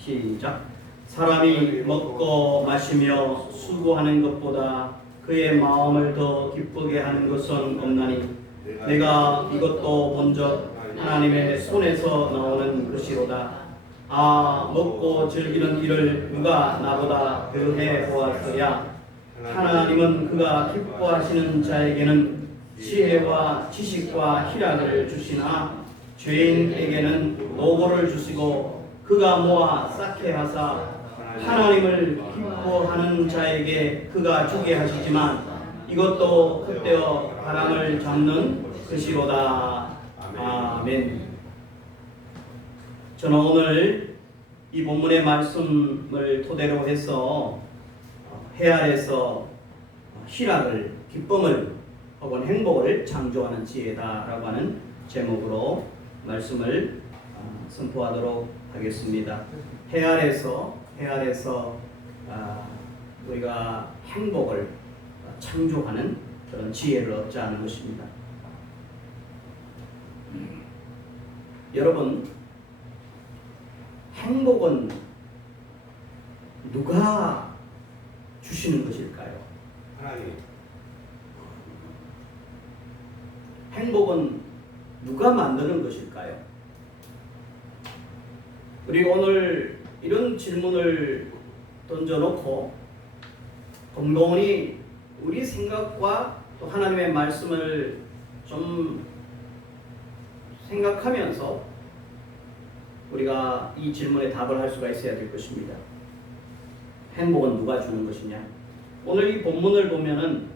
시작. 사람이 먹고 마시며 수고하는 것보다 그의 마음을 더 기쁘게 하는 것은 없나니 내가 이것도 본적 하나님의 손에서 나오는 것이로다. 아, 먹고 즐기는 일을 누가 나보다 더해 보았어야. 하나님은 그가 기뻐하시는 자에게는 지혜와 지식과 희락을 주시나 죄인에게는 노고를 주시고 그가 모아 쌓게 하사 하나님을 기뻐하는 자에게 그가 주게 하시지만 이것도 그때어 바람을 잡는 것이로다. 아멘. 저는 오늘 이 본문의 말씀을 토대로 해서 해 아래서 희락을, 기쁨을 혹은 행복을 창조하는 지혜다라고 하는 제목으로 말씀을 선포하도록 하겠습니다. 해 아래서 우리가 행복을 창조하는 그런 지혜를 얻자 하는 것입니다. 여러분, 행복은 누가 주시는 것일까요? 하나님. 행복은 누가 만드는 것일까요? 우리 오늘 이런 질문을 던져놓고 곰곰이 우리 생각과 또 하나님의 말씀을 좀 생각하면서 우리가 이 질문에 답을 할 수가 있어야 될 것입니다. 행복은 누가 주는 것이냐? 오늘 이 본문을 보면은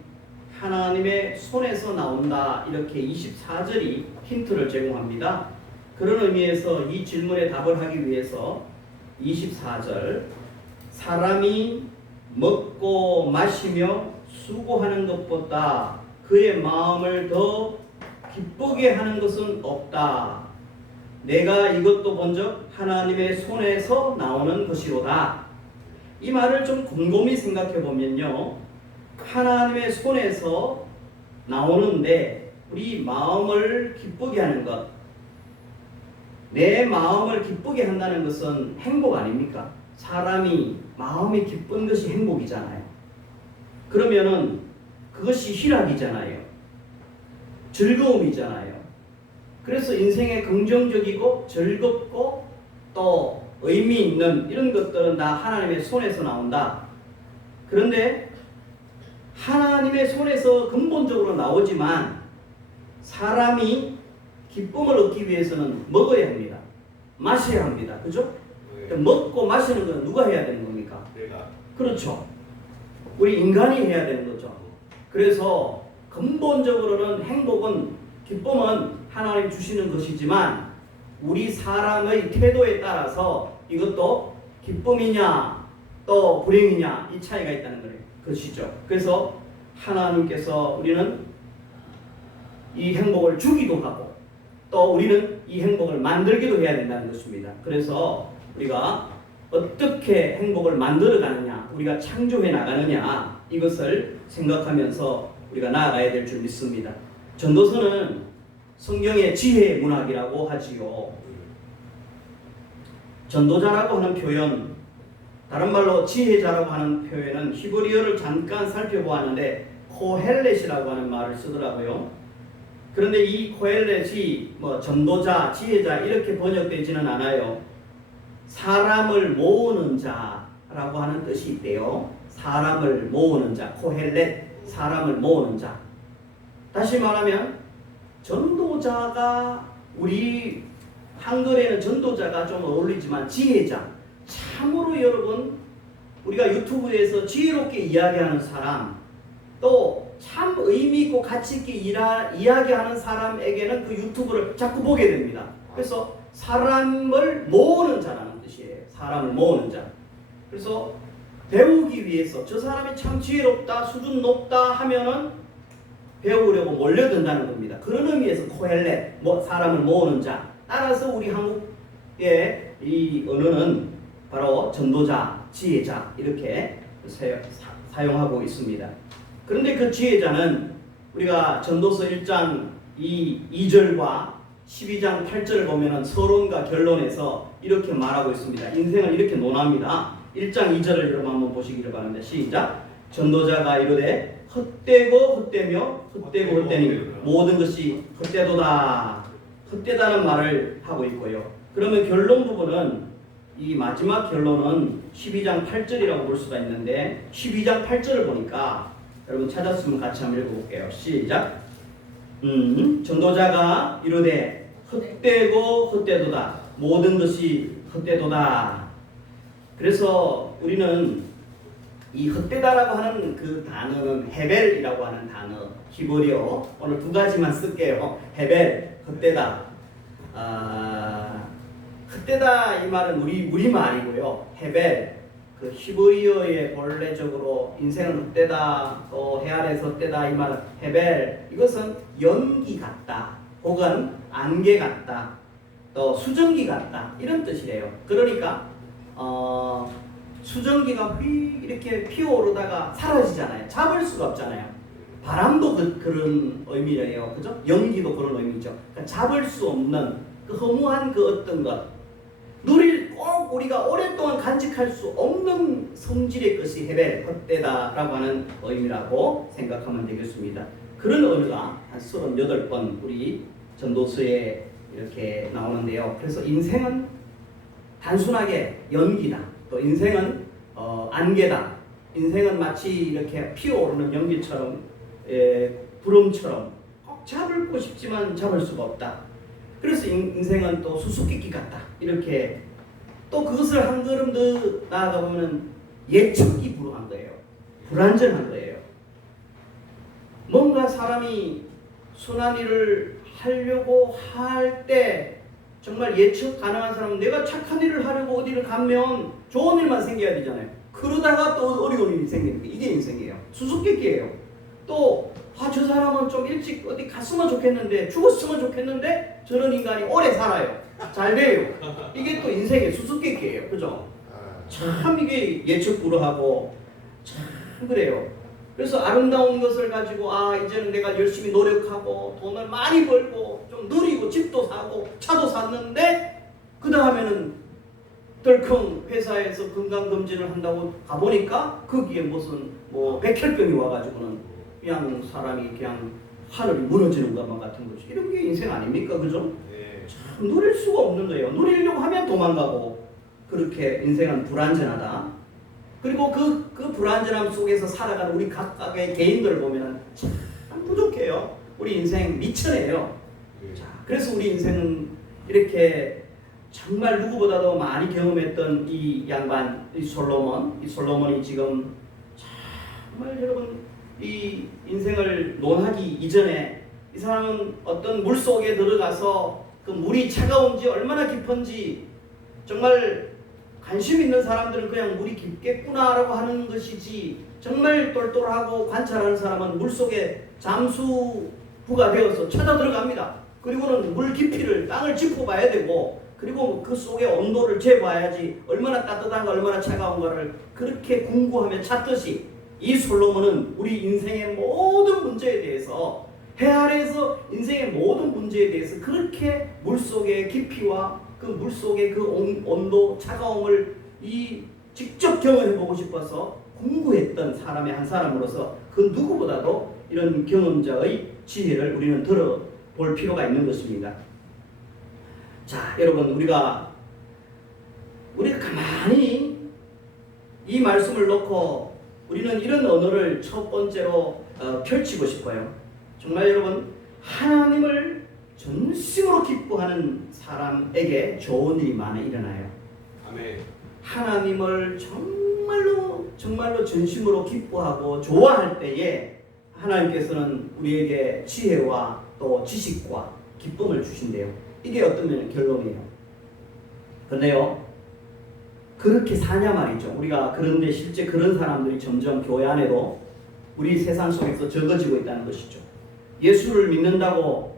하나님의 손에서 나온다 이렇게 24절이 힌트를 제공합니다. 그런 의미에서 이 질문에 답을 하기 위해서 24절 사람이 먹고 마시며 수고하는 것보다 그의 마음을 더 기쁘게 하는 것은 없다. 내가 이것도 본적 하나님의 손에서 나오는 것이로다. 이 말을 좀 곰곰이 생각해 보면요, 하나님의 손에서 나오는데 우리 마음을 기쁘게 하는 것, 내 마음을 기쁘게 한다는 것은 행복 아닙니까? 사람이 마음이 기쁜 것이 행복이잖아요. 그러면은 그것이 희락이잖아요. 즐거움이잖아요. 그래서 인생에 긍정적이고 즐겁고 또 의미 있는 이런 것들은 다 하나님의 손에서 나온다. 그런데 하나님의 손에서 근본적으로 나오지만 사람이 기쁨을 얻기 위해서는 먹어야 합니다. 마셔야 합니다. 그죠? 먹고 마시는 건 누가 해야 되는 겁니까? 내가. 그렇죠. 우리 인간이 해야 되는 거죠. 그래서 근본적으로는 행복은, 기쁨은 하나님 주시는 것이지만 우리 사람의 태도에 따라서 이것도 기쁨이냐 또 불행이냐 이 차이가 있다는 것이죠. 그래서 하나님께서 우리는 이 행복을 주기도 하고 또 우리는 이 행복을 만들기도 해야 된다는 것입니다. 그래서 우리가 어떻게 행복을 만들어 가느냐, 우리가 창조해 나가느냐 이것을 생각하면서 우리가 나아가야 될 줄 믿습니다. 전도서는 성경의 지혜의 문학이라고 하지요. 전도자라고 하는 표현, 다른 말로 지혜자라고 하는 표현은 히브리어를 잠깐 살펴보았는데 코헬렛이라고 하는 말을 쓰더라고요. 그런데 이 코헬렛이 전도자, 지혜자 이렇게 번역되지는 않아요. 사람을 모으는 자라고 하는 뜻이 있대요. 사람을 모으는 자, 코헬렛, 사람을 모으는 자. 다시 말하면 전도자가, 우리 한글에는 전도자가 좀 어울리지만 지혜자, 참으로 여러분 우리가 유튜브에서 지혜롭게 이야기하는 사람, 또 참 의미 있고 가치 있게 이야기하는 사람에게는 그 유튜브를 자꾸 보게 됩니다. 그래서 사람을 모으는 자라는 뜻이에요. 사람을 모으는 자. 그래서 배우기 위해서 저 사람이 참 지혜롭다, 수준 높다 하면은 배우려고 몰려든다는 겁니다. 그런 의미에서 코헬렛, 사람을 모으는 자. 따라서 우리 한국의 이 언어는 바로 전도자, 지혜자 이렇게 사용하고 있습니다. 그런데 그 지혜자는 우리가 전도서 1장 2절과 12장 8절을 보면은 서론과 결론에서 이렇게 말하고 있습니다. 인생을 이렇게 논합니다. 1장 2절을 여러분 한번 보시기를 바랍니다. 시작. 전도자가 이르되 헛되고 헛되며 헛되고 헛되니 모든 것이 헛되도다. 헛되다는 말을 하고 있고요. 그러면 결론 부분은 이 마지막 결론은 12장 8절이라고 볼 수가 있는데 12장 8절을 보니까 여러분 찾았으면 같이 한번 읽어볼게요. 시작. 전도자가 이르되 헛되고 헛되도다. 모든 것이 헛되도다. 그래서 우리는 이 헛되다라고 하는 그 단어는 헤벨이라고 하는 단어, 히브리어 오늘 두 가지만 쓸게요. 헤벨, 헛되다. 헛되다 이 말은 우리 말이고요. 헤벨, 그 히브리어의 본래적으로 인생은 헛되다, 또 해아래서 헛되다 이 말은 헤벨. 이것은 연기 같다, 혹은 안개 같다, 또 수증기 같다 이런 뜻이래요. 그러니까 수증기가 휙 이렇게 피어오르다가 사라지잖아요. 잡을 수가 없잖아요. 바람도 그런 의미예요. 그죠? 연기도 그런 의미죠. 그러니까 잡을 수 없는 그 허무한 그 어떤 것, 꼭 우리가 오랫동안 간직할 수 없는 성질의 것이 헤벨, 헛되다라고 하는 의미라고 생각하면 되겠습니다. 그런 의미가 한 38번 우리 전도서에 이렇게 나오는데요. 그래서 인생은 단순하게 연기다. 또 인생은 안개다. 인생은 마치 이렇게 피어오르는 연기처럼, 구름처럼 꼭 잡고 싶지만 잡을 수가 없다. 그래서 인생은 또 수수께끼 같다. 이렇게 또 그것을 한 걸음 더 나아가 보면 예측이 불허한 거예요. 불완전한 거예요. 뭔가 사람이 선한 일을 하려고 할 때 정말 예측 가능한 사람은 내가 착한 일을 하려고 어디를 가면 좋은 일만 생겨야 되잖아요. 그러다가 또 어려운 일이 생기는 게 이게 인생이에요. 수수께끼예요. 또 저 사람은 좀 일찍 어디 갔으면 좋겠는데, 죽었으면 좋겠는데 저런 인간이 오래 살아요. 잘 돼요. 이게 또 인생의 수수께끼예요. 그죠? 참 이게 예측 불허하고 참 그래요. 그래서 아름다운 것을 가지고 이제는 내가 열심히 노력하고 돈을 많이 벌고 좀 누리고 집도 사고 차도 샀는데 그 다음에는 덜컹 회사에서 건강검진을 한다고 가보니까 거기에 무슨 백혈병이 와가지고는 그냥 사람이 그냥 하늘이 무너지는 것만 같은 거지. 이런 게 인생 아닙니까? 그죠? 네. 참 누릴 수가 없는 거예요. 누리려고 하면 도망가고, 그렇게 인생은 불완전하다. 그리고 그 불완전함 속에서 살아가는 우리 각각의 개인들을 보면 참 부족해요. 우리 인생 미천해요. 자, 그래서 우리 인생은 이렇게 정말 누구보다도 많이 경험했던 이 양반, 이 솔로몬이 지금 정말 여러분 이 인생을 논하기 이전에 이 사람은 어떤 물 속에 들어가서 그 물이 차가운지 얼마나 깊은지 정말 관심 있는 사람들은 그냥 물이 깊겠구나라고 하는 것이지, 정말 똘똘하고 관찰하는 사람은 물 속에 잠수부가 되어서 쳐다 들어갑니다. 그리고는 물 깊이를, 땅을 짚어봐야 되고, 그리고 그 속의 온도를 재봐야지 얼마나 따뜻한가 얼마나 차가운가를 그렇게 궁구하며 찾듯이 이 솔로몬은 우리 인생의 모든 문제에 대해서, 해 아래에서 인생의 모든 문제에 대해서 그렇게 물속의 깊이와 그 물속의 그 온도, 차가움을 직접 경험해보고 싶어서 공부했던 사람의 한 사람으로서 그 누구보다도 이런 경험자의 지혜를 우리는 들어볼 필요가 있는 것입니다. 자, 여러분, 우리가 가만히 이 말씀을 놓고 우리는 이런 언어를 첫 번째로 펼치고 싶어요. 정말 여러분, 하나님을 전심으로 기뻐하는 사람에게 좋은 일이 많이 일어나요. 아멘. 하나님을 정말로 전심으로 기뻐하고 좋아할 때에 하나님께서는 우리에게 지혜와 또 지식과 기쁨을 주신대요. 이게 어떤 면은 결론이에요. 그런데요, 그렇게 사냐 말이죠. 우리가 그런데 실제 그런 사람들이 점점 교회 안에도 우리 세상 속에서 적어지고 있다는 것이죠. 예수를 믿는다고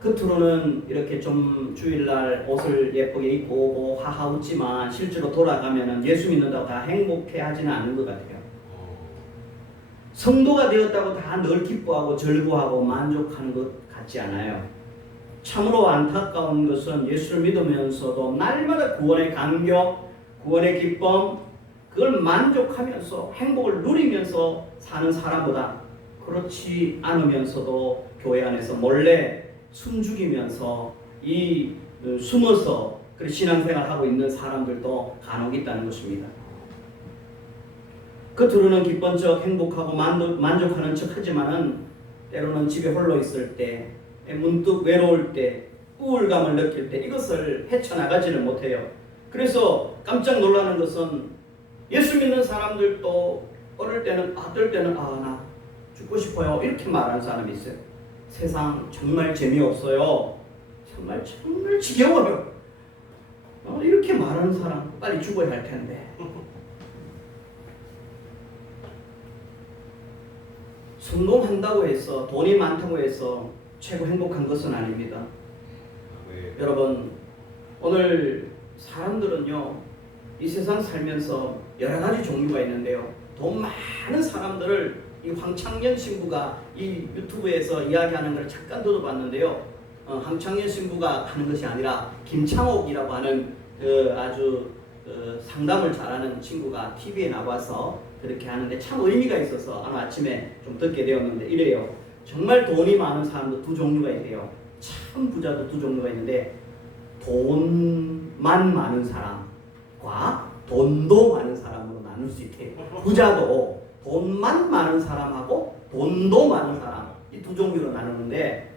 겉으로는 이렇게 좀 주일날 옷을 예쁘게 입고 오고 하하 웃지만 실제로 돌아가면은 예수 믿는다고 다 행복해 하지는 않은 것 같아요. 성도가 되었다고 다 늘 기뻐하고 즐거워하고 만족하는 것 같지 않아요. 참으로 안타까운 것은 예수를 믿으면서도 날마다 구원의 감격, 구원의 기쁨, 그걸 만족하면서 행복을 누리면서 사는 사람보다 그렇지 않으면서도 교회 안에서 몰래 숨죽이면서 숨어서 신앙생활하고 있는 사람들도 간혹 있다는 것입니다. 겉으로는 기쁜 척 행복하고 만족하는 척 하지만은 때로는 집에 홀로 있을 때, 문득 외로울 때, 우울감을 느낄 때 이것을 헤쳐나가지를 못해요. 그래서 깜짝 놀라는 것은 예수 믿는 사람들도 어떨 때는 나 죽고 싶어요 이렇게 말하는 사람이 있어요. 세상 정말 재미없어요. 정말 지겨워요. 이렇게 말하는 사람 빨리 죽어야 할 텐데. 성공한다고 해서 돈이 많다고 해서 최고 행복한 것은 아닙니다. 네. 여러분 오늘 사람들은요 이 세상 살면서 여러 가지 종류가 있는데요. 돈 많은 사람들을 이 황창년 신부가 이 유튜브에서 이야기하는 걸 잠깐 들어봤는데요. 황창년 신부가 하는 것이 아니라 김창옥이라고 하는 아주 상담을 잘하는 친구가 TV에 나와서 그렇게 하는데 참 의미가 있어서 오늘 아침에 좀 듣게 되었는데 이래요. 정말 돈이 많은 사람도 두 종류가 있대요. 참 부자도 두 종류가 있는데 돈만 많은 사람과 돈도 많은 사람으로 나눌 수 있대요. 부자도 돈만 많은 사람하고 돈도 많은 사람 이 두 종류로 나누는데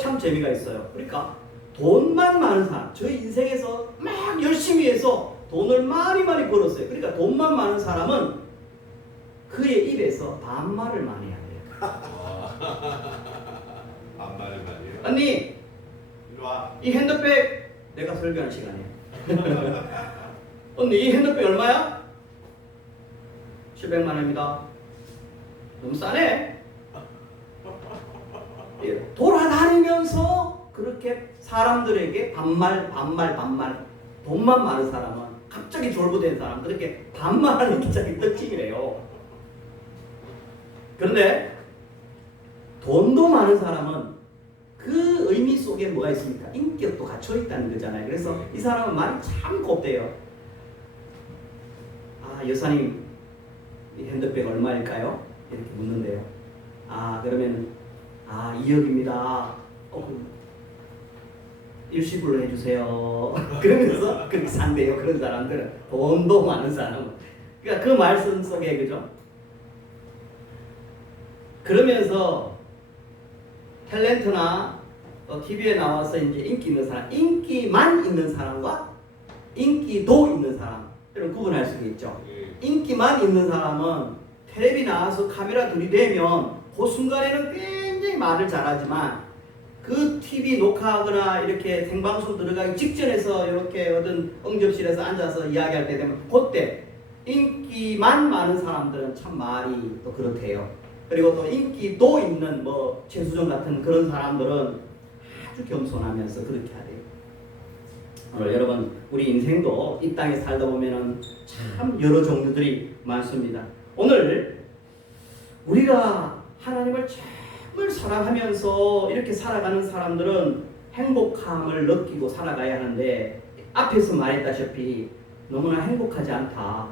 참 재미가 있어요. 그러니까 돈만 많은 사람, 저희 인생에서 막 열심히 해서 돈을 많이 벌었어요. 그러니까 돈만 많은 사람은 그의 입에서 반말을 많이 해요. 반말을 많이 해요? 언니, 이리 와. 이 핸드백 내가 설교하는 시간이에요. 언니, 이 핸드백 얼마야? 700만 원입니다. 너무 싸네. 돌아다니면서 그렇게 사람들에게 반말 돈만 많은 사람은 갑자기 졸부된 사람 그렇게 반말하는 게 자기 특징이래요. 그런데 돈도 많은 사람은 그 의미 속에 뭐가 있습니까? 인격도 갇혀 있다는 거잖아요. 그래서 이 사람은 말이 참 곱대요. 여사님 이 핸드백 얼마일까요? 이렇게 묻는데요. 그러면 2억입니다. 일시불로 해주세요. 그러면서 그렇게 산대요. 그런 사람들은 돈도 많은 사람은. 그러니까 그 말씀 속에 그죠? 그러면서 탤런트나 TV에 나와서 이제 인기 있는 사람, 인기만 있는 사람과 인기도 있는 사람 이런 구분할 수 있죠. 인기만 있는 사람은 텔레비 나와서 카메라 들이대면 그 순간에는 굉장히 말을 잘하지만 그 TV 녹화하거나 이렇게 생방송 들어가기 직전에서 이렇게 어떤 응접실에서 앉아서 이야기할 때 되면 그때 인기만 많은 사람들은 참 말이 또 그렇대요. 그리고 또 인기도 있는 최수정 같은 그런 사람들은 아주 겸손하면서 그렇게 하대요. 오늘 여러분 우리 인생도 이 땅에 살다 보면은 참 여러 종류들이 많습니다. 오늘 우리가 하나님을 정말 사랑하면서 이렇게 살아가는 사람들은 행복함을 느끼고 살아가야 하는데 앞에서 말했다시피 너무나 행복하지 않다,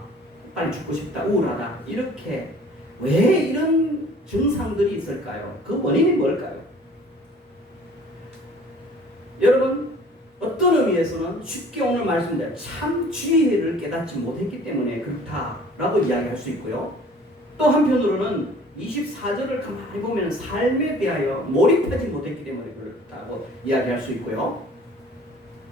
빨리 죽고 싶다, 우울하다 이렇게 왜 이런 증상들이 있을까요? 그 원인이 뭘까요? 여러분 어떤 의미에서는 쉽게 오늘 말씀드린 참 지혜를 깨닫지 못했기 때문에 그렇다라고 이야기할 수 있고요. 또 한편으로는 24절을 가만히 보면 삶에 대하여 몰입하지 못했기 때문에 그렇다고 이야기할 수 있고요.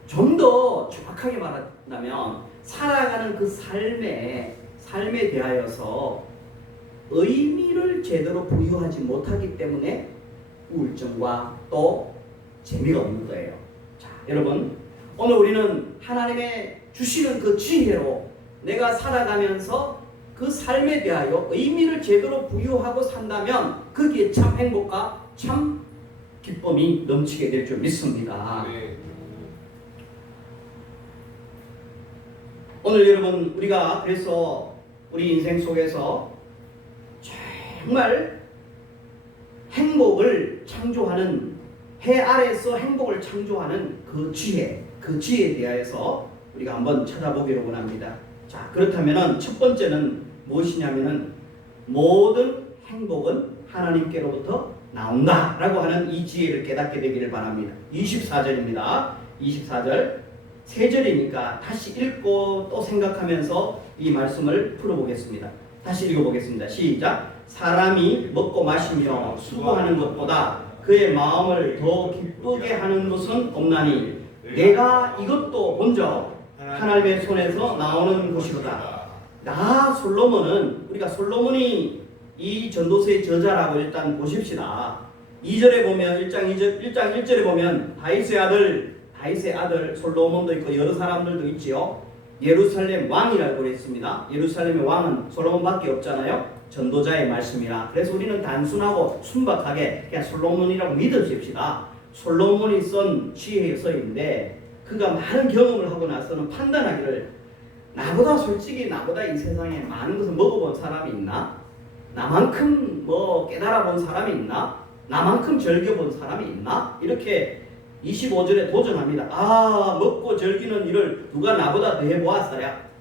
좀 더 정확하게 말한다면 살아가는 그 삶에 대하여서 의미를 제대로 부여하지 못하기 때문에 우울증과 또 재미가 없는 거예요. 자, 여러분 오늘 우리는 하나님의 주시는 그 지혜로 내가 살아가면서 그 삶에 대하여 의미를 제대로 부여하고 산다면 거기에 참 행복과 참 기쁨이 넘치게 될 줄 믿습니다. 네. 오늘 여러분 우리가 그래서 우리 인생 속에서 정말 행복을 창조하는 해 아래에서 행복을 창조하는 그 지혜에 대하여서 우리가 한번 찾아보기로 원합니다. 자, 그렇다면은 첫 번째는 무엇이냐면은 모든 행복은 하나님께로부터 나온다라고 하는 이 지혜를 깨닫게 되기를 바랍니다. 24절입니다. 24절 세 절이니까 다시 읽고 또 생각하면서 이 말씀을 풀어보겠습니다. 다시 읽어보겠습니다. 시작. 사람이 먹고 마시며 수고하는 것보다 그의 마음을 더 기쁘게 하는 것은 없나니 내가 이것도 먼저 하나님의 손에서 나오는 것이로다. 솔로몬은 우리가 솔로몬이 이 전도서의 저자라고 일단 보십시다. 2절에 보면 1장 1절에 보면 다윗의 아들 솔로몬도 있고 여러 사람들도 있지요. 예루살렘 왕이라고 그랬습니다. 예루살렘의 왕은 솔로몬밖에 없잖아요. 전도자의 말씀이라. 그래서 우리는 단순하고 순박하게 그냥 솔로몬이라고 믿으십시다. 솔로몬이 쓴 지혜의 서인데 그가 많은 경험을 하고 나서는 판단하기를 솔직히 나보다 이 세상에 많은 것을 먹어본 사람이 있나? 나만큼 깨달아본 사람이 있나? 나만큼 즐겨본 사람이 있나? 이렇게 25절에 도전합니다. 먹고 즐기는 일을 누가 나보다 더 해보았어야?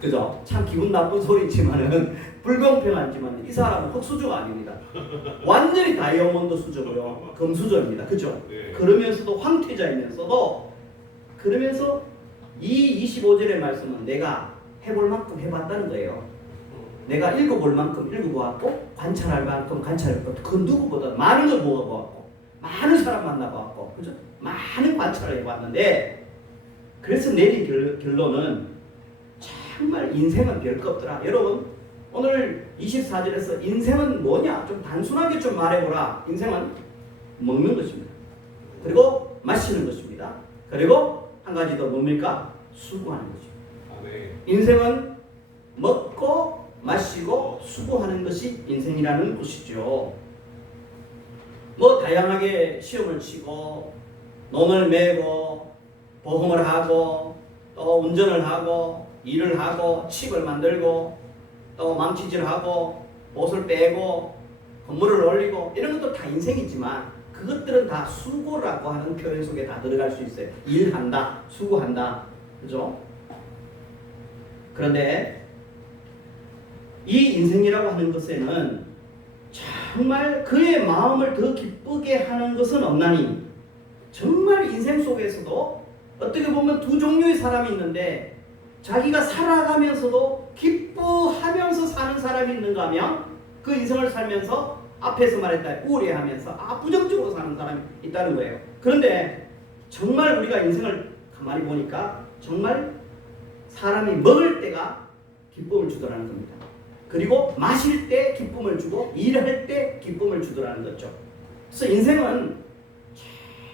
그죠? 참 기분 나쁜 소리지만은 불공평하지만 이 사람은 흑수저가 아닙니다. 완전히 다이아몬드 수저고요. 금수저입니다. 그죠? 네. 그러면서도 황태자이면서도 그러면서 이 25절의 말씀은 내가 해볼 만큼 해봤다는 거예요. 내가 읽어볼 만큼 읽어보았고 관찰할 만큼 관찰했고 그 누구보다 많은 걸 먹어보았고 많은 사람 만나보았고 그죠? 많은 관찰을 해봤는데 그래서 내린 결론은 정말 인생은 별거 없더라. 여러분 오늘 24절에서 인생은 뭐냐? 좀 단순하게 좀 말해보라. 인생은 먹는 것입니다. 그리고 마시는 것입니다. 그리고 한 가지 더 뭡니까? 수고하는 것입니다. 인생은 먹고 마시고 수고하는 것이 인생이라는 것이죠. 다양하게 시험을 치고 논을 매고 보험을 하고 또 운전을 하고 일을 하고 칩을 만들고 또 망치질하고 옷을 빼고 건물을 올리고 이런 것도 다 인생이지만 그것들은 다 수고라고 하는 표현 속에 다 들어갈 수 있어요. 일한다, 수고한다, 그죠? 그런데 이 인생이라고 하는 것에는 정말 그의 마음을 더 기쁘게 하는 것은 없나니 정말 인생 속에서도 어떻게 보면 두 종류의 사람이 있는데 자기가 살아가면서도 기뻐하면서 사는 사람이 있는가 하면 그 인생을 살면서 앞에서 말했다 우울해하면서 부정적으로 사는 사람이 있다는 거예요. 그런데 정말 우리가 인생을 가만히 보니까 정말 사람이 먹을 때가 기쁨을 주더라는 겁니다. 그리고 마실 때 기쁨을 주고 일할 때 기쁨을 주더라는 거죠. 그래서 인생은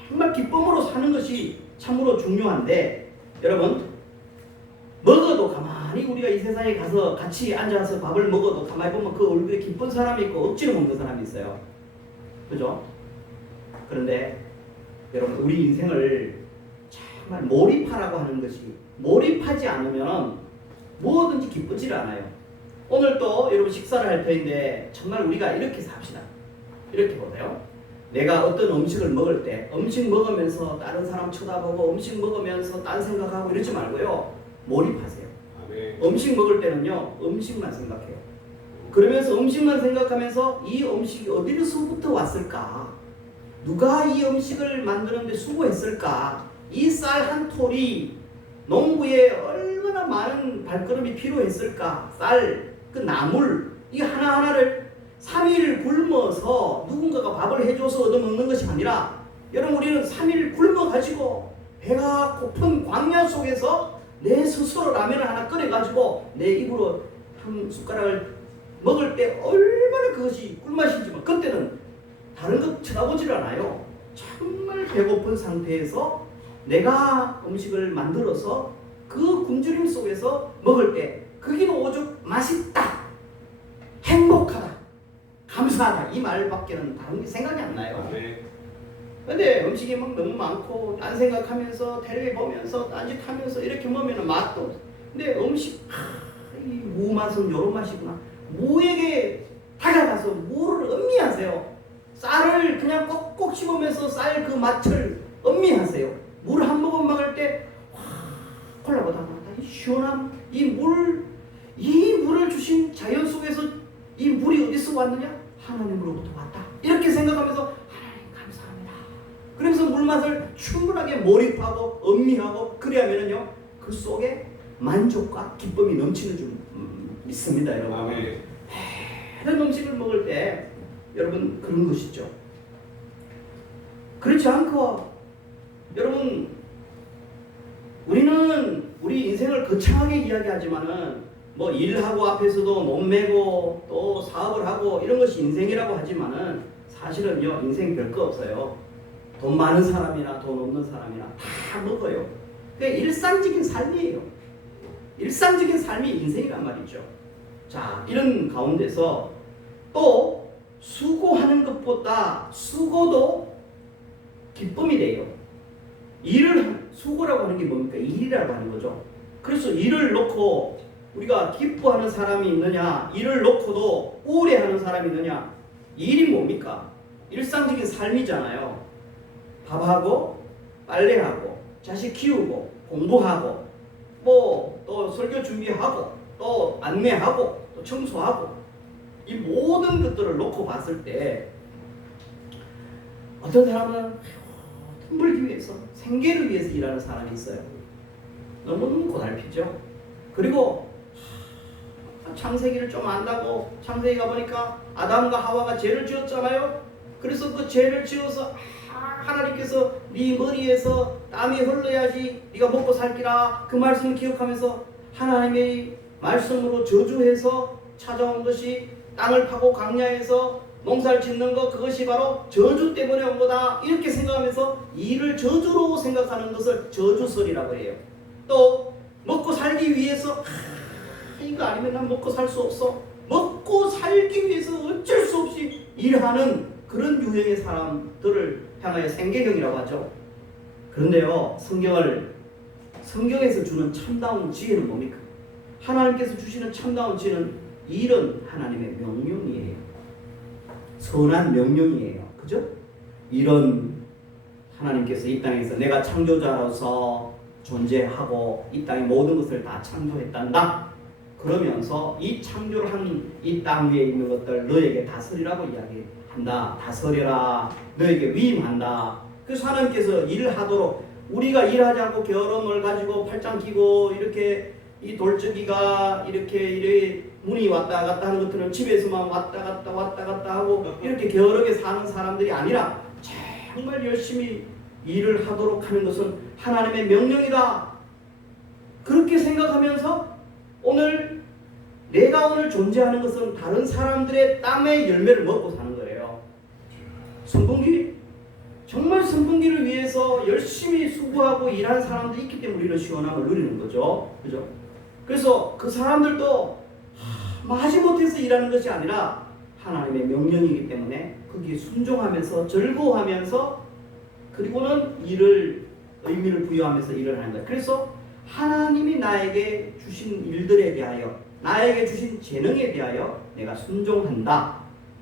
정말 기쁨으로 사는 것이 참으로 중요한데 여러분 먹어도 가만히 우리가 이 세상에 가서 같이 앉아서 밥을 먹어도 가만히 보면 그 얼굴에 기쁜 사람이 있고 억지로 먹는 사람이 있어요. 그죠? 그런데 여러분 우리 인생을 정말 몰입하라고 하는 것이 몰입하지 않으면 무엇든지 기쁘지를 않아요. 오늘 또 여러분 식사를 할 터인데 정말 우리가 이렇게 삽시다. 이렇게 보세요. 내가 어떤 음식을 먹을 때 음식 먹으면서 다른 사람 쳐다보고 음식 먹으면서 딴 생각하고 이러지 말고요. 몰입하세요. 음식 먹을 때는요. 음식만 생각해요. 그러면서 음식만 생각하면서 이 음식이 어디서부터 왔을까? 누가 이 음식을 만드는데 수고했을까? 이 쌀 한 톨이 농부에 얼마나 많은 발걸음이 필요했을까? 쌀, 그 나물 이 하나하나를 3일 굶어서 누군가가 밥을 해줘서 얻어먹는 것이 아니라 여러분 우리는 3일 굶어가지고 배가 고픈 광야 속에서 내 스스로 라면을 하나 끓여가지고 내 입으로 한 숟가락을 먹을 때 얼마나 그것이 꿀맛이지만 그때는 다른 것 쳐다보질 않아요. 정말 배고픈 상태에서 내가 음식을 만들어서 그 굶주림 속에서 먹을 때 그게 오죽 맛있다, 행복하다, 감사하다 이 말밖에는 다른 게 생각이 안 나요. 근데 음식이 막 너무 많고 딴 생각하면서 텔레비 보면서 딴짓하면서 이렇게 먹으면 맛도 없어. 근데 음식 이 무 맛은 요런 맛이구나. 무에게 다가가서 무를 음미하세요. 쌀을 그냥 꼭꼭 씹으면서 쌀 그 맛을 음미하세요. 물 한 모금 먹을 때 콜라보다 이 시원한 이 물을 주신 자연 속에서 이 물이 어디서 왔느냐? 하나님으로부터 왔다. 이렇게 생각하면서 하나님 감사합니다. 그러면서 물맛을 충분하게 몰입하고 음미하고 그래야면은요 그 속에 만족과 기쁨이 넘치는 줄 믿습니다, 여러분. 아멘. 이런 음식을 먹을 때 여러분 그런 것이죠. 그렇지 않고 여러분 우리는 우리 인생을 거창하게 이야기하지만은 뭐 일하고 앞에서도 몸매고 또 사업을 하고 이런 것이 인생이라고 하지만은 사실은요 인생 별거 없어요. 돈 많은 사람이나 돈 없는 사람이나 다 먹어요. 그게 일상적인 삶이에요. 일상적인 삶이 인생이란 말이죠. 자, 이런 가운데서 또 수고하는 것보다 수고도 기쁨이 돼요. 수고라고 하는 게 뭡니까? 일이라고 하는 거죠. 그래서 일을 놓고 우리가 기뻐하는 사람이 있느냐, 일을 놓고도 우울해하는 사람이 있느냐. 일이 뭡니까? 일상적인 삶이잖아요. 밥하고 빨래하고 자식 키우고 공부하고 뭐 또 설교 준비하고 또 안내하고 또 청소하고 이 모든 것들을 놓고 봤을 때 어떤 사람은 돈 벌기 위해서 생계를 위해서 일하는 사람이 있어요. 너무너무 고달피죠. 그리고 창세기를 좀 안다고 창세기 가보니까 아담과 하와가 죄를 지었잖아요. 그래서 그 죄를 지어서 하나님께서 네 머리에서 땀이 흘러야지 네가 먹고 살기라 그 말씀을 기억하면서 하나님의 말씀으로 저주해서 찾아온 것이 땅을 파고 광야에서 농사를 짓는 것 그것이 바로 저주 때문에 온 거다 이렇게 생각하면서 일을 저주로 생각하는 것을 저주설이라고 해요. 또 먹고 살기 위해서 이거 아니면 난 먹고 살 수 없어. 먹고 살기 위해서 어쩔 수 없이 일하는 그런 유형의 사람들을 향하여 생계형이라고 하죠. 그런데요, 성경에서 주는 참다운 지혜는 뭡니까? 하나님께서 주시는 참다운 지혜는 일은 하나님의 명령이에요. 선한 명령이에요. 그죠? 일은 하나님께서 이 땅에서 내가 창조자로서 존재하고 이 땅의 모든 것을 다 창조했단다. 그러면서 이 창조를 한 이 땅 위에 있는 것들 너에게 다스리라고 이야기한다. 다스려라. 너에게 위임한다. 그래서 하나님께서 일을 하도록 우리가 일하지 않고 게으름을 가지고 팔짱 끼고 이렇게 이 돌적이가 이렇게 문이 왔다 갔다 하는 것들은 집에서만 왔다 갔다 하고 이렇게 게으르게 사는 사람들이 아니라 정말 열심히 일을 하도록 하는 것은 하나님의 명령이다. 그렇게 생각하면서 내가 오늘 존재하는 것은 다른 사람들의 땀의 열매를 먹고 사는 거예요. 선분기 정말 선분기를 위해서 열심히 수고하고 일하는 사람들이 있기 때문에 우리는 시원함을 누리는 거죠. 그죠? 그래서 그 사람들도 마지못해서 일하는 것이 아니라 하나님의 명령이기 때문에 거기에 순종하면서 즐거워하면서 그리고는 의미를 부여하면서 일을 하는 거예요. 그래서 하나님이 나에게 주신 일들에 대하여 나에게 주신 재능에 대하여 내가 순종한다.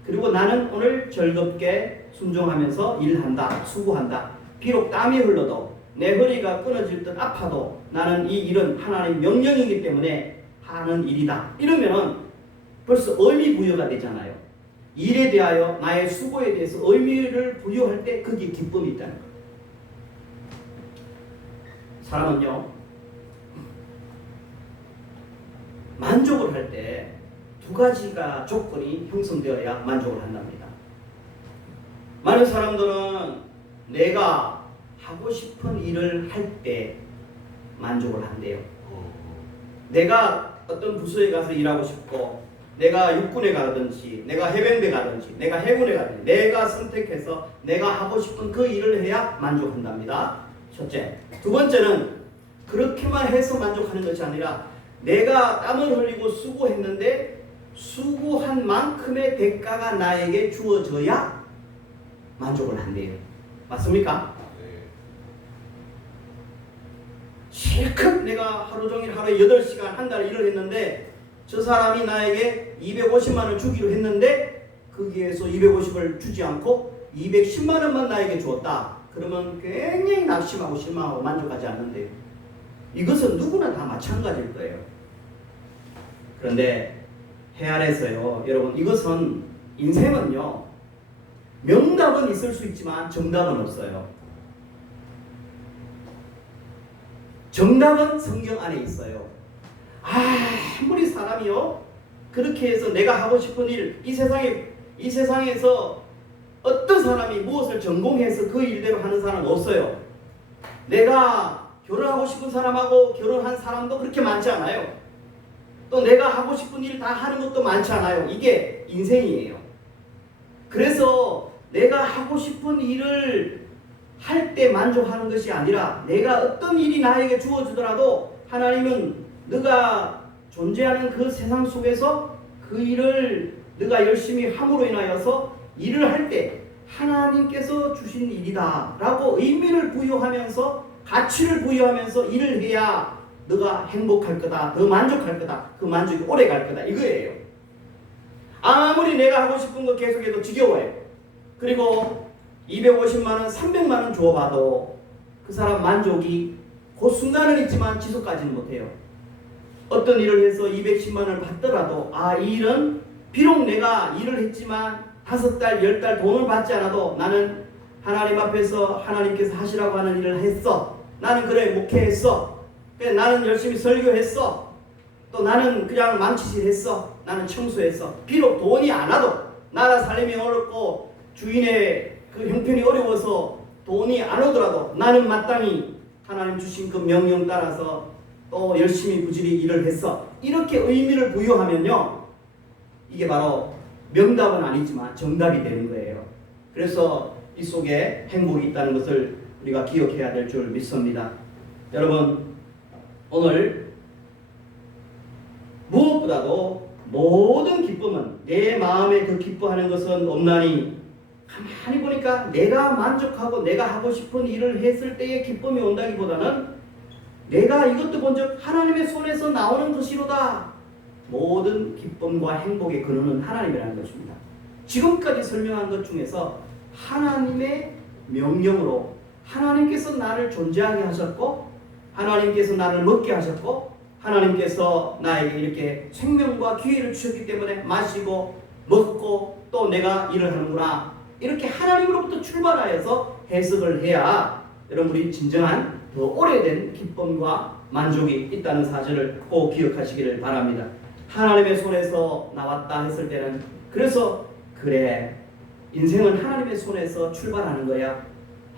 그리고 나는 오늘 즐겁게 순종하면서 일한다. 수고한다. 비록 땀이 흘러도 내 허리가 끊어질 듯 아파도 나는 이 일은 하나님의 명령이기 때문에 하는 일이다. 이러면은 벌써 의미 부여가 되잖아요. 일에 대하여 나의 수고에 대해서 의미를 부여할 때 거기에 기쁨이 있다는 거예요. 사람은요 만족을 할 때 두 가지가 조건이 형성되어야 만족을 한답니다. 많은 사람들은 내가 하고 싶은 일을 할 때 만족을 한대요. 내가 어떤 부서에 가서 일하고 싶고 내가 육군에 가든지 내가 해병대 가든지 내가 해군에 가든지 내가 선택해서 내가 하고 싶은 그 일을 해야 만족한답니다. 첫째. 두 번째는 그렇게만 해서 만족하는 것이 아니라 내가 땀을 흘리고 수고했는데 수고한 만큼의 대가가 나에게 주어져야 만족을 한대요. 맞습니까? 네. 실컷 내가 하루 종일 하루에 8시간 한 달에 일을 했는데 저 사람이 나에게 250만 원 주기로 했는데 거기에서 250을 주지 않고 210만 원만 나에게 주었다. 그러면 굉장히 낙심하고 실망하고 만족하지 않는데요. 이것은 누구나 다 마찬가지일 거예요. 그런데 해 아래서요, 여러분, 이것은 인생은요, 명답은 있을 수 있지만 정답은 없어요. 정답은 성경 안에 있어요. 아무리 사람이요, 그렇게 해서 내가 하고 싶은 일, 이 세상에서 어떤 사람이 무엇을 전공해서 그 일대로 하는 사람은 없어요. 내가 결혼하고 싶은 사람하고 결혼한 사람도 그렇게 많지 않아요. 또 내가 하고 싶은 일 다 하는 것도 많지 않아요. 이게 인생이에요. 그래서 내가 하고 싶은 일을 할 때 만족하는 것이 아니라 내가 어떤 일이 나에게 주어지더라도 하나님은 네가 존재하는 그 세상 속에서 그 일을 네가 열심히 함으로 인하여서 일을 할 때 하나님께서 주신 일이다 라고 의미를 부여하면서 가치를 부여하면서 일을 해야 너가 행복할 거다, 더 만족할 거다, 그 만족이 오래 갈 거다, 이거예요. 아무리 내가 하고 싶은 거 계속해도 지겨워요. 그리고 250만 원, 300만 원 주어봐도 그 사람 만족이 그 순간은 있지만 지속까지는 못해요. 어떤 일을 해서 210만 원을 받더라도 이 일은 비록 내가 일을 했지만 5달, 10달 돈을 받지 않아도 나는 하나님 앞에서 하나님께서 하시라고 하는 일을 했어. 나는 그래 목회했어. 나는 열심히 설교했어. 또 나는 그냥 망치질 했어. 나는 청소했어. 비록 돈이 안 와도 나라 살림이 어렵고 주인의 그 형편이 어려워서 돈이 안 오더라도 나는 마땅히 하나님 주신 그 명령 따라서 또 열심히 부지런히 일을 했어. 이렇게 의미를 부여하면요, 이게 바로 명답은 아니지만 정답이 되는 거예요. 그래서 이 속에 행복이 있다는 것을 우리가 기억해야 될 줄 믿습니다. 여러분, 오늘 무엇보다도 모든 기쁨은 내 마음에 더 기뻐하는 것은 없나니, 가만히 보니까 내가 만족하고 내가 하고 싶은 일을 했을 때의 기쁨이 온다기보다는 내가 이것도 먼저 하나님의 손에서 나오는 것이로다. 모든 기쁨과 행복의 근원은 하나님이라는 것입니다. 지금까지 설명한 것 중에서 하나님의 명령으로 하나님께서 나를 존재하게 하셨고, 하나님께서 나를 먹게 하셨고, 하나님께서 나에게 이렇게 생명과 기회를 주셨기 때문에 마시고 먹고 또 내가 일을 하는구나, 이렇게 하나님으로부터 출발하여서 해석을 해야 여러분이 진정한 더 오래된 기쁨과 만족이 있다는 사실을 꼭 기억하시기를 바랍니다. 하나님의 손에서 나왔다 했을 때는, 그래서 그래, 인생은 하나님의 손에서 출발하는 거야.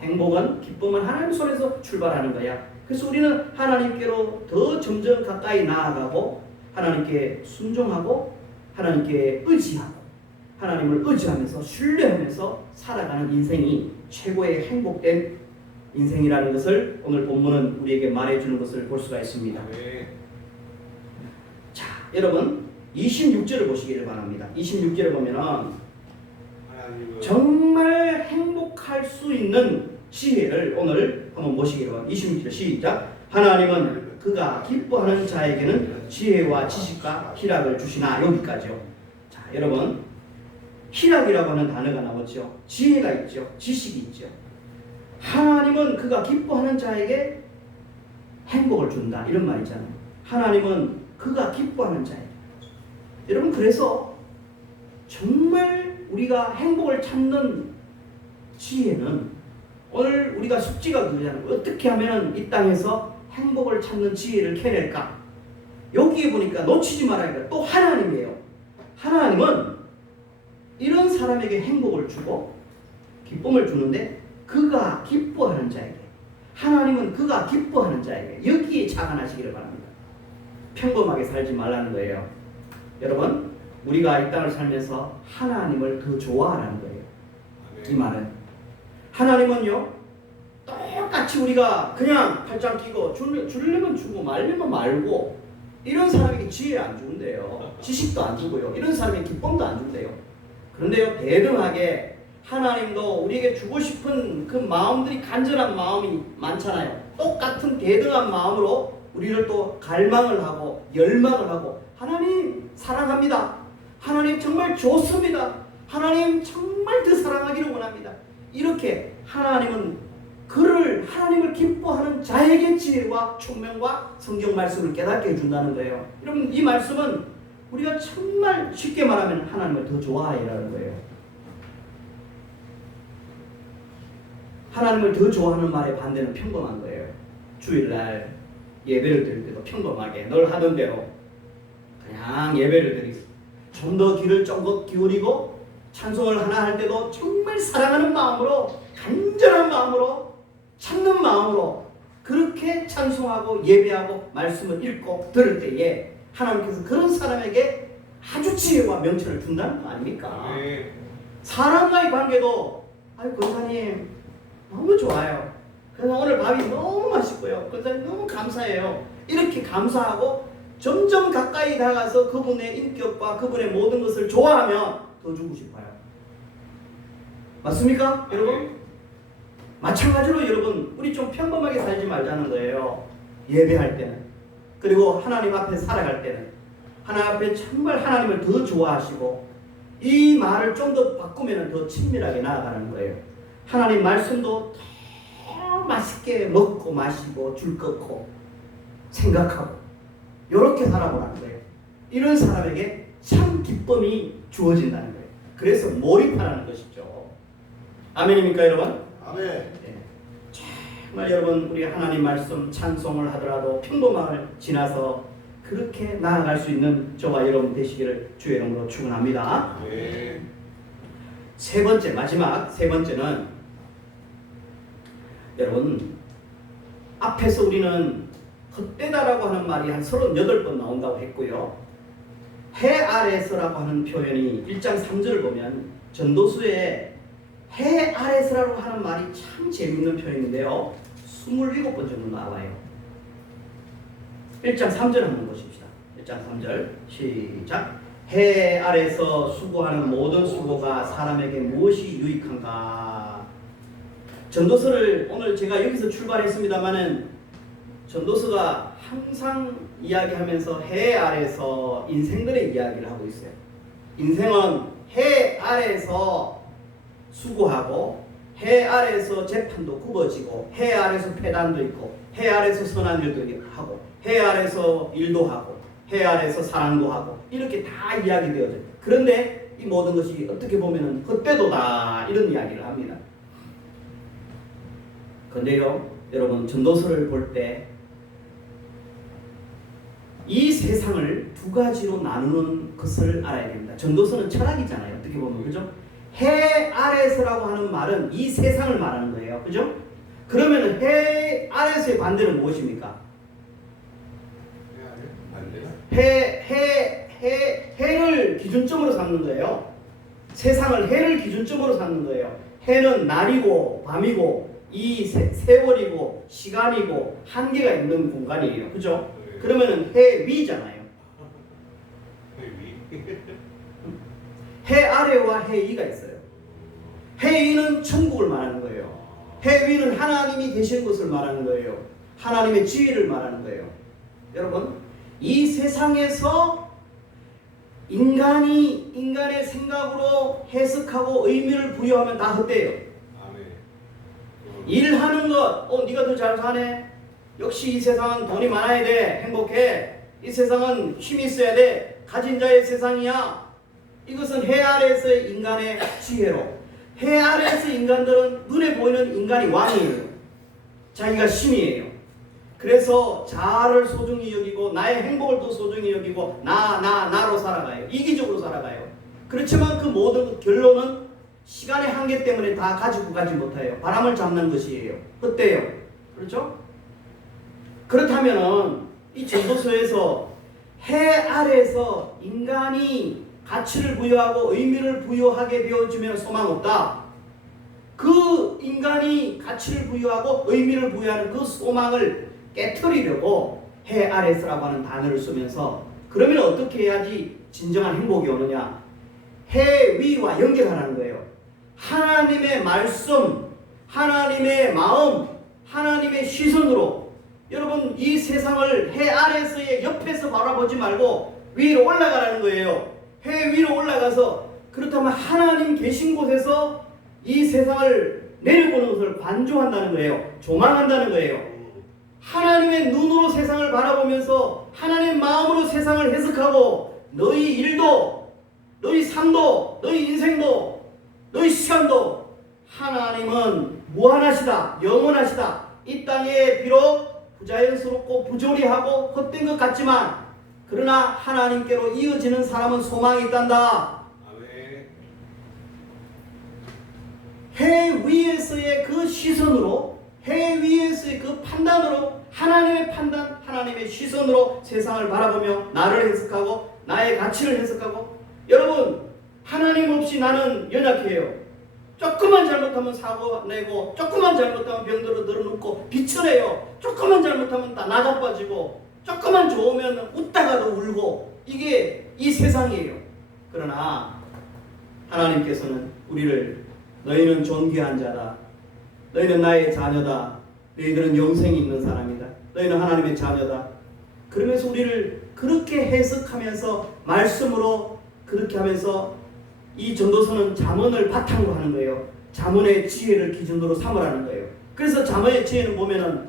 행복은, 기쁨은 하나님의 손에서 출발하는 거야. 그래서 우리는 하나님께로 더 점점 가까이 나아가고 하나님께 순종하고 하나님께 의지하고 하나님을 의지하면서 신뢰하면서 살아가는 인생이 최고의 행복된 인생이라는 것을 오늘 본문은 우리에게 말해주는 것을 볼 수가 있습니다. 자, 여러분 26절을 보시기를 바랍니다. 26절을 보면은 정말 행복할 수 있는 지혜를 오늘 한번 보시기를 바랍니다. 26절 시작. 하나님은 그가 기뻐하는 자에게는 지혜와 지식과 희락을 주시나. 여기까지요. 자, 여러분, 희락이라고 하는 단어가 나오죠. 지혜가 있죠. 지식이 있죠. 하나님은 그가 기뻐하는 자에게 행복을 준다, 이런 말이잖아요. 하나님은 그가 기뻐하는 자에게. 여러분, 그래서 정말 우리가 행복을 찾는 지혜는, 오늘 우리가 숙지가 그거잖아요. 어떻게 하면 이 땅에서 행복을 찾는 지혜를 캐낼까? 여기에 보니까 놓치지 말아야 돼. 또 하나님이에요. 하나님은 이런 사람에게 행복을 주고 기쁨을 주는데, 그가 기뻐하는 자에게, 하나님은 그가 기뻐하는 자에게, 여기에 착안하시기를 바랍니다. 평범하게 살지 말라는 거예요. 여러분, 우리가 이 땅을 살면서 하나님을 더 좋아하라는 거예요. 이 말은, 하나님은요, 똑같이 우리가 그냥 팔짱 끼고 주려면 주고 말려면 말고, 이런 사람에게 지혜 안 주는데요. 지식도 안 주고요. 이런 사람에게 기쁨도 안 준대요. 그런데요, 대등하게 하나님도 우리에게 주고 싶은 그 마음들이, 간절한 마음이 많잖아요. 똑같은 대등한 마음으로 우리를 또 갈망을 하고 열망을 하고, 하나님 사랑합니다. 하나님 정말 좋습니다. 하나님 정말 더 사랑하기를 원합니다. 이렇게 하나님을 기뻐하는 자에게 지혜와 총명과 성경 말씀을 깨닫게 해준다는 거예요. 여러분, 이 말씀은 우리가 정말 쉽게 말하면 하나님을 더 좋아해라는 거예요. 하나님을 더 좋아하는 말의 반대는 평범한 거예요. 주일날 예배를 드릴 때도 평범하게 늘 하던 대로 그냥 예배를 드리고, 좀 더 귀를 쫑긋 기울이고 찬송을 하나 할 때도 정말 사랑하는 마음으로, 간절한 마음으로, 찾는 마음으로 그렇게 찬송하고 예배하고 말씀을 읽고 들을 때에 하나님께서 그런 사람에게 아주 지혜와 명철을 준다는 거 아닙니까? 네. 사람과의 관계도 권사님 너무 좋아요. 그래서 오늘 밥이 너무 맛있고요. 권사님 너무 감사해요. 이렇게 감사하고 점점 가까이 다가가서 그분의 인격과 그분의 모든 것을 좋아하면 더 주고 싶어요. 맞습니까? 여러분? 마찬가지로 여러분, 우리 좀 평범하게 살지 말자는 거예요. 예배할 때는, 그리고 하나님 앞에 살아갈 때는 하나님 앞에 정말 하나님을 더 좋아하시고, 이 말을 좀 더 바꾸면 더 친밀하게 나아가는 거예요. 하나님 말씀도 더 맛있게 먹고 마시고 줄 긋고 생각하고 이렇게 살아보라는 거예요. 이런 사람에게 참 기쁨이 주어진다는 거예요. 그래서 몰입하라는 것이죠. 아멘입니까 여러분? 아멘. 네. 정말 여러분, 우리 하나님 말씀 찬송을 하더라도 평범함을 지나서 그렇게 나아갈 수 있는 저와 여러분 되시기를 주의 이름으로 축원합니다. 네. 세 번째, 마지막 세 번째는, 여러분, 앞에서 우리는 헛되다라고 하는 말이 한 38번 나온다고 했고요. 해 아래서라고 하는 표현이 1장 3절을 보면 전도서에 해 아래서라고 하는 말이 참 재밌는 표현인데요. 27번 정도 나와요. 1장 3절 한번 보십시다. 1장 3절 시작. 해 아래서 수고하는 모든 수고가 사람에게 무엇이 유익한가. 전도서를 오늘 제가 여기서 출발했습니다마는 전도서가 항상 이야기하면서 해 아래서 인생들의 이야기를 하고 있어요. 인생은 해 아래서 수고하고, 해 아래서 재판도 굽어지고, 해 아래서 패단도 있고, 해 아래서 선한 일도 하고, 해 아래서 일도 하고, 해 아래서 사랑도 하고, 이렇게 다 이야기되어져요. 그런데 이 모든 것이 어떻게 보면 헛되도다, 이런 이야기를 합니다. 그런데요, 여러분, 전도서를 볼 때 이 세상을 두 가지로 나누는 것을 알아야 됩니다. 전도서는 철학이잖아요. 어떻게 보면, 그죠? 해 아래서라고 하는 말은 이 세상을 말하는 거예요. 그죠? 그러면 해 아래서의 반대는 무엇입니까? 해를 기준점으로 삼는 거예요. 세상을 해를 기준점으로 삼는 거예요. 해는 날이고 밤이고 이 세월이고 시간이고 한계가 있는 공간이에요. 그죠? 그러면은 해 위잖아요. 해 아래와 해 위가 있어요. 해 위는 천국을 말하는 거예요. 해 위는 하나님이 계신 것을 말하는 거예요. 하나님의 지혜를 말하는 거예요. 여러분, 이 세상에서 인간의 생각으로 해석하고 의미를 부여하면 다 헛돼요. 일하는 것, 네가 더 잘 사네. 역시 이 세상은 돈이 많아야 돼. 행복해. 이 세상은 힘이 있어야 돼. 가진 자의 세상이야. 이것은 해 아래에서의 인간의 지혜로, 해 아래에서 인간들은 눈에 보이는 인간이 왕이에요. 자기가 신이에요. 그래서 자아를 소중히 여기고 나의 행복을 또 소중히 여기고 나로 살아가요. 이기적으로 살아가요. 그렇지만 그 모든 결론은 시간의 한계 때문에 다 가지고 가지 못해요. 바람을 잡는 것이에요. 헛돼요. 그렇죠? 그렇다면은 이 전도서에서 해 아래에서 인간이 가치를 부여하고 의미를 부여하게 되어지면 소망 없다. 그 인간이 가치를 부여하고 의미를 부여하는 그 소망을 깨트리려고 해 아래서라고 하는 단어를 쓰면서, 그러면 어떻게 해야지 진정한 행복이 오느냐? 해 위와 연결하라는 거예요. 하나님의 말씀, 하나님의 마음, 하나님의 시선으로 여러분 이 세상을 해 아래서의 옆에서 바라보지 말고 위로 올라가라는 거예요. 해 위로 올라가서 그렇다면 하나님 계신 곳에서 이 세상을 내려보는 것을 관조한다는 거예요. 조망한다는 거예요. 하나님의 눈으로 세상을 바라보면서 하나님의 마음으로 세상을 해석하고 너희 일도, 너희 삶도, 너희 인생도, 너희 시간도 하나님은 무한하시다, 영원하시다. 이 땅에 비록 부자연스럽고 부조리하고 헛된 것 같지만 그러나 하나님께로 이어지는 사람은 소망이 있단다. 아멘. 해 위에서의 그 시선으로, 해 위에서의 그 판단으로, 하나님의 판단, 하나님의 시선으로 세상을 바라보며 나를 해석하고 나의 가치를 해석하고, 여러분 하나님 없이 나는 연약해요. 조금만 잘못하면 사고 내고, 조금만 잘못하면 병들어 늘어눕고 비천해요. 조금만 잘못하면 다 나자빠지고, 조금만 좋으면 웃다가도 울고, 이게 이 세상이에요. 그러나 하나님께서는 우리를 너희는 존귀한 자다. 너희는 나의 자녀다. 너희들은 영생이 있는 사람이다. 너희는 하나님의 자녀다. 그러면서 우리를 그렇게 해석하면서 말씀으로 그렇게 하면서 이 전도서는 잠언을 바탕으로 하는 거예요. 잠언의 지혜를 기준으로 삼으라는 거예요. 그래서 잠언의 지혜는 보면은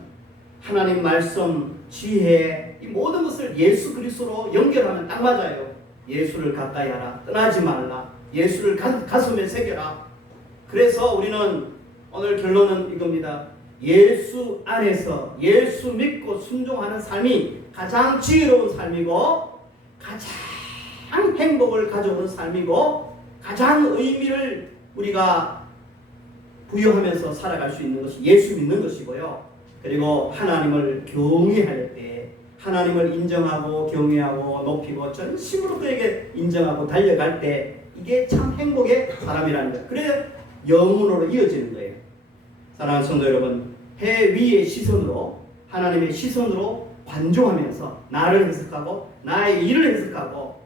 하나님 말씀, 지혜, 이 모든 것을 예수 그리스도로 연결하면 딱 맞아요. 예수를 가까이 하라. 떠나지 말라. 예수를 가슴에 새겨라. 그래서 우리는 오늘 결론은 이겁니다. 예수 안에서 예수 믿고 순종하는 삶이 가장 지혜로운 삶이고 가장 행복을 가져오는 삶이고 가장 의미를 우리가 부여하면서 살아갈 수 있는 것이 예수 믿는 것이고요. 그리고 하나님을 경외할 때 하나님을 인정하고 경외하고 높이고 전심으로 그에게 인정하고 달려갈 때 이게 참 행복의 사람이라는 거예요. 그래야 영혼으로 이어지는 거예요. 사랑하는 성도 여러분, 해 위의 시선으로 하나님의 시선으로 관조하면서 나를 해석하고 나의 일을 해석하고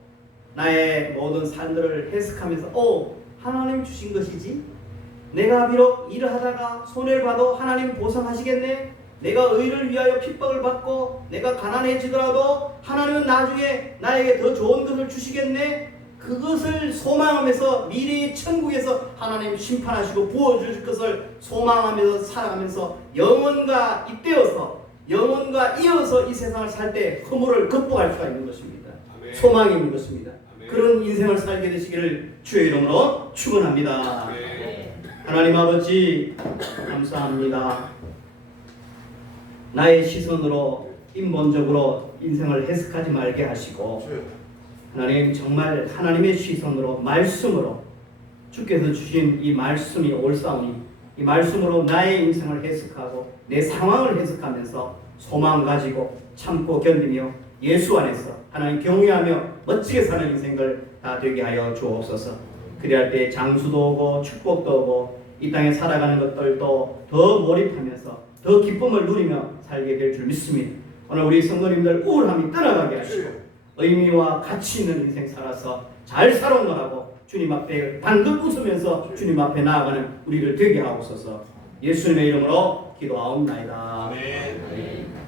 나의 모든 삶들을 해석하면서 하나님 주신 것이지, 내가 비록 일을 하다가 손해를 봐도 하나님 보상하시겠네, 내가 의를 위하여 핍박을 받고 내가 가난해지더라도 하나님은 나중에 나에게 더 좋은 것을 주시겠네, 그것을 소망하면서 미래의 천국에서 하나님 심판하시고 부어주실 것을 소망하면서 살아가면서 영혼과 잇대어서 영혼과 이어서 이 세상을 살 때 허물을 극복할 수가 있는 것입니다. 아멘. 소망이 있는 것입니다. 아멘. 그런 인생을 살게 되시기를 주의 이름으로 축원합니다. 아멘. 하나님 아버지 감사합니다. 나의 시선으로 인본적으로 인생을 해석하지 말게 하시고 하나님 정말 하나님의 시선으로 말씀으로 주께서 주신 이 말씀이 옳사오니 이 말씀으로 나의 인생을 해석하고 내 상황을 해석하면서 소망 가지고 참고 견디며 예수 안에서 하나님 경외하며 멋지게 사는 인생을 다 되게 하여 주옵소서. 그리할 때 장수도 오고 축복도 오고 이 땅에 살아가는 것들도 더 몰입하면서 더 기쁨을 누리며 살게 될 줄 믿습니다. 오늘 우리 성도님들 우울함이 떠나가게 하시고 의미와 가치 있는 인생 살아서 잘 살아오느라고 주님 앞에 방긋 웃으면서 주님 앞에 나아가는 우리를 되게 하옵소서. 예수님의 이름으로 기도하옵나이다. 아멘. 아멘.